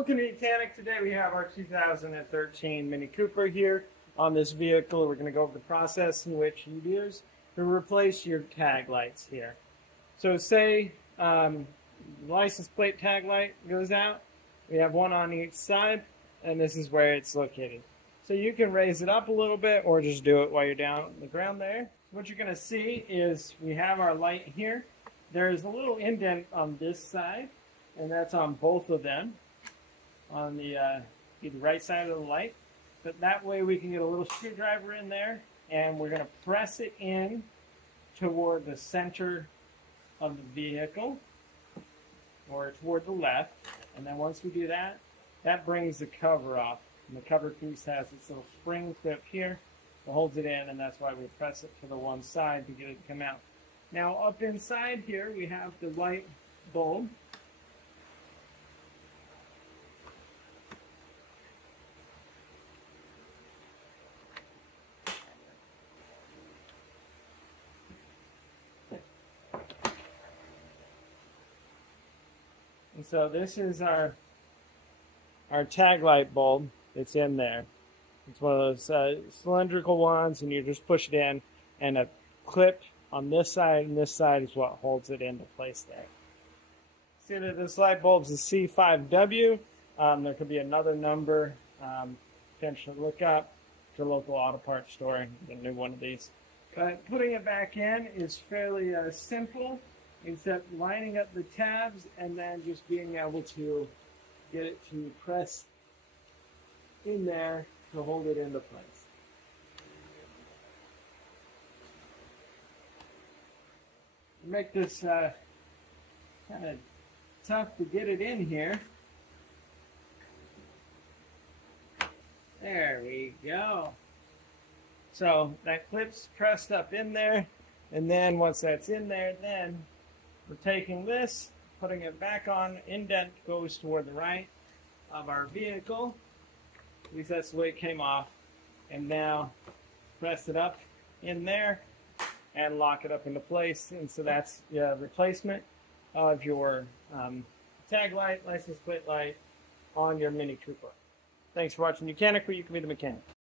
Welcome to Mechanic. Today we have our 2013 Mini Cooper here. On this vehicle, we're going to go over the process in which you use to replace your tag lights here. So say license plate tag light goes out. We have one on each side, and this is where it's located. So you can raise it up a little bit or just do it while you're down on the ground there. What you're going to see is we have our light here. There's a little indent on this side, and that's on both of them. On the right side of the light, but that way we can get a little screwdriver in there, and we're going to press it in toward the center of the vehicle, or toward the left, and then once we do that, that brings the cover off, and the cover piece has this little spring clip here that holds it in, and that's why we press it to the one side to get it to come out. Now up inside here we have the light bulb. And so this is our tag light bulb that's in there. It's one of those cylindrical ones, and you just push it in, and a clip on this side and this side is what holds it into place there. See that this light bulb is a C5W. There could be another number. Potentially look up to your local auto parts store and get a new one of these. But putting it back in is fairly simple, except lining up the tabs and then just being able to get it to press in there to hold it into place. Make this kind of tough to get it in here. There we go. So that clip's pressed up in there, and then once that's in there, then we're taking this, putting it back on. Indent goes toward the right of our vehicle. At least that's the way it came off. And now press it up in there and lock it up into place. And so that's the replacement of your tag light, license plate light on your Mini Cooper. Thanks for watching Mechanic, where you can be the mechanic.